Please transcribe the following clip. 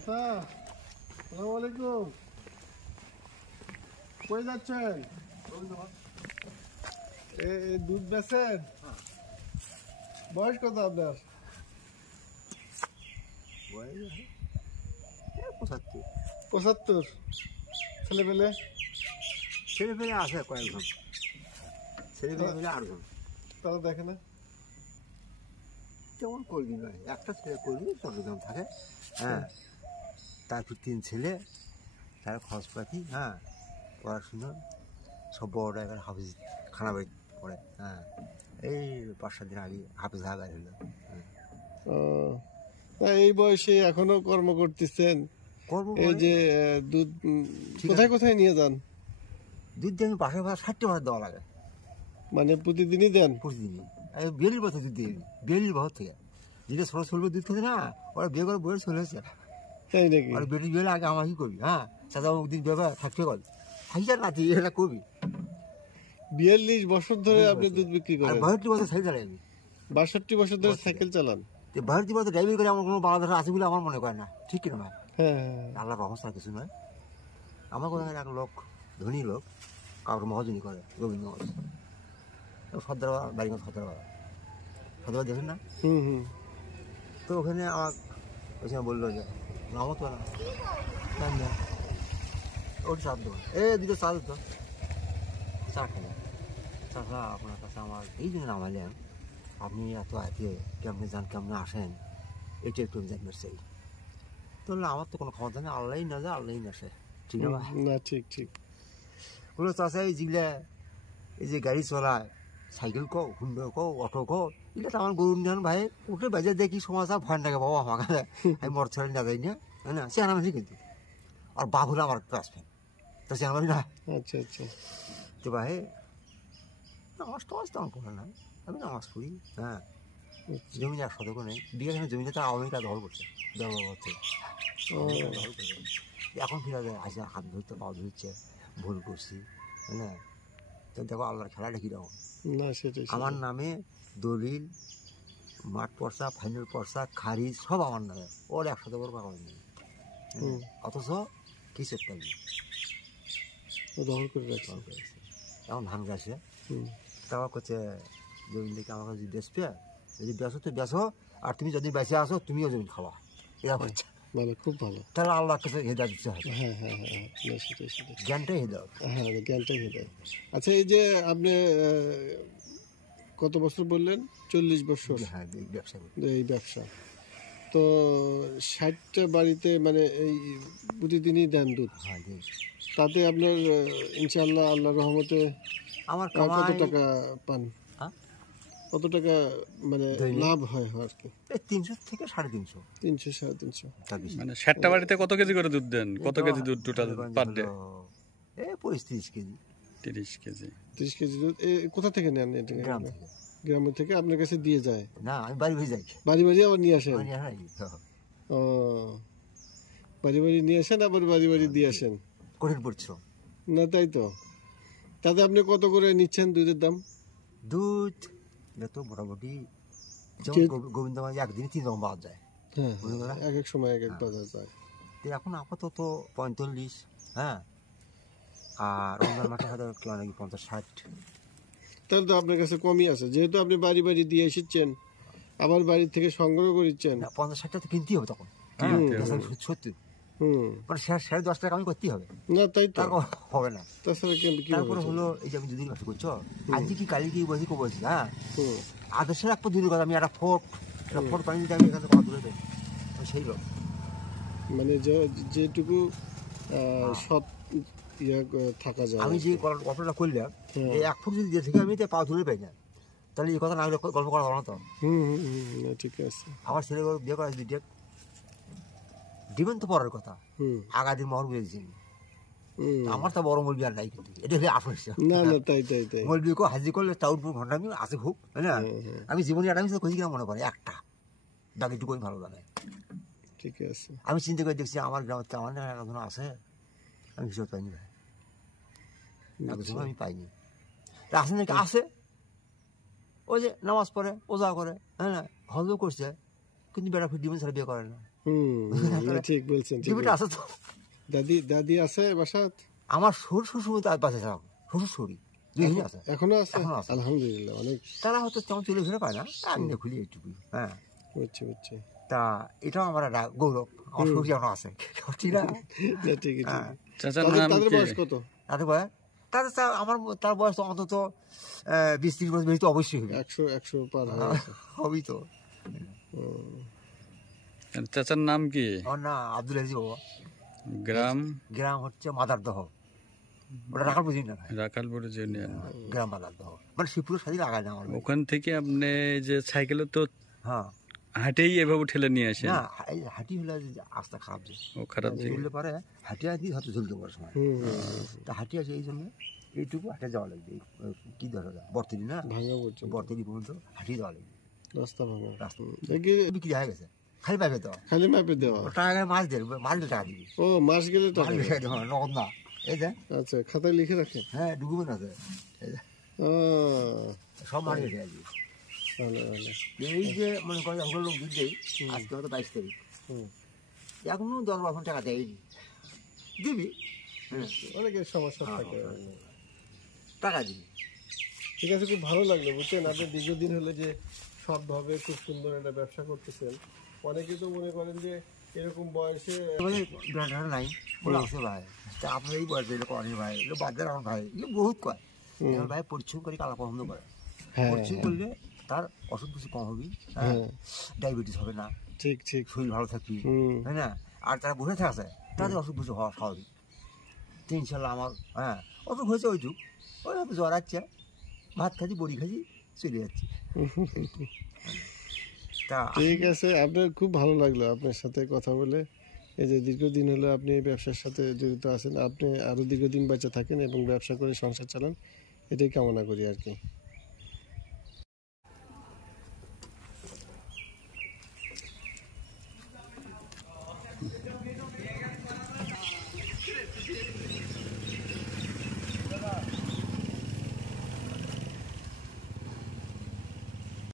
আসসালামু আলাইকুম। কই যাচ্ছেন? দুধ বেচেন? বয়স কত আপনার? 75। ছেলে পেলে? ছেলে পেলে আছে কয়েকজন, ছেলে পেলে 8জন। তারা দেখে না? তেমন কর্মী নয়, একটা ছেলে কর্মী চট্টগ্রাম থাকে। হ্যাঁ, তারপর 3 ছেলে, তারা খরচপাতি, হ্যাঁ, পড়াশুনো সব বড় একটা হাফিজ খানা বাড়ি পড়ে। হ্যাঁ, এই 5-7 দিন আগে হাফিজ হাগার হলো। এই বয়সে এখনো কর্ম করতেছেন? এই যে দুধ কোথায় কোথায় নিয়ে যান? দুধ দিয়ে আমি বাসায় 60 টাকা দেওয়া লাগে। মানে প্রতিদিনই দেন? প্রতিদিনই। 42 বছর দুধ দিয়ে 42 বছর থেকে যেটা ছোট চলবে দুধ খেতে না, ওরা বিয়ে করে বইয়ের চলে এসেছে। তাই নাকি? আর বেটি বিয়ে আগে আমার কি করবি? হ্যাঁ, চাচা দিন ব্যবহার থাকতে গল হাজার নাতি এটা করবি। 42 বছর ধরে আপনি দুধ বিক্রি করেন? 62 বছর সাইকেল চালাই আমি। 62 বছর ধরে সাইকেল চালান? 62 বছর ড্রাইভিং করে আমার কোনো বাংলাদেশ আছে বলে আমার মনে করে না। ঠিক কিনা ভাই? হ্যাঁ, আল্লাহর রহমত আর কিছু নয়। আমার কোনো এক লোক, ধনী লোক, কাউকে মহাজনী করে রবীন্দ্রগঞ্জ, সর্দার বাড়িগঞ্জ, সর্দার দেখেন না? তো ওখানে আমার ওই সময় বললো যে নামো তো না, ওটা চা দেবো, দুটো চা দিত, চা খেলাম। চা খা আপনার কাছে আমার এই জন্য নামালেন, আপনি এত আগে কেমনে যান, কেমনে আসেন, এটা একটু জানবার চাই। তো আমার তো কোনো ক্ষমতা নেই, আল্লাহই না যায়, আল্লাহই না আসে। ঠিক না? ঠিক ঠিক। বললো চাষা এই যেগুলা, এই যে গাড়ি চলায়, সাইকেল কো, হুন্ডা কো, অটো কো, এটা তো আমার গরু নিয়ে ভাই উঠে বাজার দেখি সমাজা ভয় লাগে বাবা আমাকে, আমি মোটর ছেড়ে না যাই না, হ্যাঁ না, সে আনামাসি কিন্তু। আর বাপ হলো আমার ক্লাস ফ্রেন্ড, তো সে আনামাসি না। আচ্ছা আচ্ছা। তো ভাই নামাজ টামাজ তেমন পড়ে না, আমি নামাজ পড়ি। হ্যাঁ, জমি 1 শতক নেই, বিঘাখানে জমিটা তো আওয়ামী লীগ দখল করছে, ব্যবহার করছে, দখল করছে। এখন ফিরে যায়, আসে হাত ধরতে, পা ধরছে, ভুল করছি, হ্যাঁ। তো দেখো আল্লাহর খেলাটা কীরকম। না সেটাই, আমার নামে দলিল, মাঠ পর্চা, ফাইনাল পর্চা, খারিজ সব আমার নামে, ওর 1 শতকের কাগজ নেই, অথচ কিছু একটা দখল করে রাখছে। এখন ধান গাছে তাও করছে জমি দেখে আমার কাছে বেচবে, যদি বেচো তো বেচো, আর তুমি যদি বেঁচে আসো তুমিও জমি খাওয়া, এরা করছে। ভালো, খুব ভালো। তাহলে আল্লাহর কাছে হেদায়েত দিতে হবে। হ্যাঁ হ্যাঁ হ্যাঁ, সেটাই সেটাই, জ্ঞানটাই হেদায়েত। হ্যাঁ, জ্ঞানটাই হেদায়েত। আচ্ছা, এই যে আপনি কত বছর বললেন? 40 বছর? হ্যাঁ, ব্যবসা করি। এই ব্যবসা তো 60টা বাড়িতে মানে এই প্রতিদিনই দেন দুধ? হ্যাঁ, তাতে আপনার ইনশাআল্লাহ আল্লাহর রহমতে আমার কত টাকা পান? কত টাকা মানে লাভ হয় আর কি? 300 থেকে 350। 300-350। মানে 60টা বাড়িতে কত কেজি করে দুধ দেন? কত কেজি দুধ total per day? 35 KG. 30 KG. 30 KG দুধ কোথা থেকে নেন? এটা গ্রাম থেকে। গ্রাম থেকে আপনার কাছে দিয়ে যায়? না, আমি বাড়ি বাড়ি যাই, বাড়ি বাড়ি আবার নিয়ে আসেন? ও, বাড়ি বাড়ি নিয়ে আসেন, আবার বাড়ি বাড়ি দিয়ে আসেন? কঠিন পরিশ্রম না, তাই তো। তাতে আপনি কত করে নিচ্ছেন দুধের দাম? দুধ তো মোটামুটি গোবিন্দগঞ্জ একদিনে 3 রকম পাওয়া যায়। হ্যাঁ, এক এক সময় এক এক বাজার যায়। তো এখন আপাতত 45, হ্যাঁ, আর রমজান মাসে হয়তো কেউ নাকি 50-60। তাহলে তো আপনার কাছে কমই আছে, যেহেতু আপনি বাড়ি বাড়ি দিয়ে এসেছেন, আবার বাড়ি থেকে সংগ্রহ করেছেন। 50-60টা তো কিনতেই হবে তখন, সত্যি। মানে 10.5 টাকা আমি করতেই হবে। না, তাই তো, হবে না। তারপরে হলো এই যে আমি দুদিন ব্যবসা করছো, আজকে কি কালি কি বলছি বলছি, হ্যাঁ, আদর্শের একটা দুদিন কথা, আমি একটা ফোর্ট পানি দিতে আমি এখান থেকে দূরে দেয় সেই লোক, মানে যেটুকু সৎ থাকা যায়। আমি যে গল্পটা করলাম, এই 1 ফুট যদি দিয়ে থেকে আমি পা ধরে পাই না, তাহলে এই কথা না গল্প করা হবে না তো। ঠিক আছে। আমার ছেলে বিয়ে করা দুইটা দিবেন তো পরের কথা, আগাদিন মহর বুঝেছি আমার তো বড় মলবি আর নাই, কিন্তু এটা হলে আসছে না না, তাই তাই তাই, মলবি কো হাজি করলে টাউনপুর ঘন্টা আমি আছে খুব, তাই না? আমি জীবনে আমি খুঁজি কিনা মনে করে একটা বাকিটুকু আমি ভালো জানে। ঠিক আছে। আমি চিন্তা করে দেখছি আমার গ্রামে আমার একজন আছে, আমি কিছু পাইনি ভাই, আমি পাইনি। আসে নাকি? আছে, ওই যে নামাজ পড়ে, ওজা করে, হ্যাঁ না, হজও করছে, কিন্তু বেড়া ফির দিবেন ছাড়া বিয়ে করে না। ঠিক বলছেন, ঠিক টিভিটা আছে তো। দাদি আছে বাসাত? আমার শ্বশুর তার পাশে ছিলাম, শ্বশুর শরী দুইজনই আছে, এখনো আছে? এখনো আছে। আলহামদুলিল্লাহ, অনেক। তারা হয়তো তেমন চলে ফিরে পায় না, আমি খুলি এইটুকুই। হ্যাঁ, বুঝছি। তা এটাও আমার একটা গৌরব, আমার শরীর এখনো আছে, ঠিক না? ঠিকই। চাচার নাম তাদের কি? বয়স কত? তাদের বয়স, তার বয়স তো অন্তত 20-30 বছর বেশি তো অবশ্যই হবে, 100 পার হয়ে গেছে। হবেই তো। চাচার নাম কি? আমার না আব্দুল আজিজ বাবা। গ্রাম হচ্ছে মাদারদহ, ওটা রাখালপুর ইউনিয়ন হয়, রাখালপুর ইউনিয়ন। গ্রাম মাদারদহ, মানে শিবপুরের সাথে লাগায় না আমার বাড়ি। ওখান থেকে আপনি যে সাইকেলে তো হ্যাঁ, হাঁটেই এভাবে ঠেলে নিয়ে আসেন? না এই হাঁটি হলে রাস্তা খারাপ যে, ও খারাপ যে চললে পারে হাঁটি হাঁটি হয়তো চলতে পারে সময়। তা হাঁটি আছে এই জন্য এইটুকু হাঁটে যাওয়া লাগবে, কি ধরা যায় বর্তলি না, ভাঙা পর্যন্ত, বর্তলি পর্যন্ত হাঁটি যাওয়া লাগবে, রাস্তা ভাঙা। রাস্তা দেখি বিক্রি হয়ে গেছে, খালি পাইবে তো, খালি ম্যাপে দেওয়া। টাকা মাছ দেবে, মাছ দিয়ে টাকা দিবি, ও, মাস গেলে টাকা? মাছ দিয়ে দেবে, নগদ না। এই যে আচ্ছা, খাতায় লিখে রাখেন? হ্যাঁ, ডুকুমেন্ট আছে, এই যে সব মাছ দিয়ে আসবি। ভালো। এই যে মনে করেন আমরা লোক দুধ দেই, আজকে হয়তো 22 তারিখ, এখনো 10-12 টাকা দেয়নি, দিবি, অনেকের সমস্যা থাকে। টাকা দিবি। ঠিক আছে, খুব ভালো লাগলো, বুঝছেন? আপনি দীর্ঘদিন হলে যে সৎভাবে খুব সুন্দর একটা ব্যবসা করতেছেন। অনেকে তো মনে করেন যে এরকম বয়সে নাই বলে আছে ভাই, তা আপনার এই বয়সে এগুলো করেন ভাই, এগুলো বাদ আমার ভাই, এগুলো বহুত কয় ভাই, পরিশ্রম করে কালা পছন্দ করে, পরিশ্রম করলে তার অসুখ বিসুখ কম হবে, হ্যাঁ, ডায়াবেটিস হবে না, ঠিক শরীর ভালো থাকবি, তাই না? আর তারা বসে থাকছে তাদের অসুখ বিসুখ হওয়া স্বাভাবিক। তো ইনশাল্লাহ আমার অসুখ হয়েছে ওইটুক, ওই হয়তো জ্বর আসছে, ভাত খাচ্ছি, বড়ি খাচ্ছি, চলে যাচ্ছি। তা ঠিক আছে, আপনার খুব ভালো লাগলো আপনার সাথে কথা বলে। এই যে দীর্ঘদিন হলো আপনি এই ব্যবসার সাথে জড়িত আছেন, আপনি আরো দীর্ঘদিন বেঁচে থাকেন এবং ব্যবসা করে সংসার চালান, এটাই কামনা করি আর কি।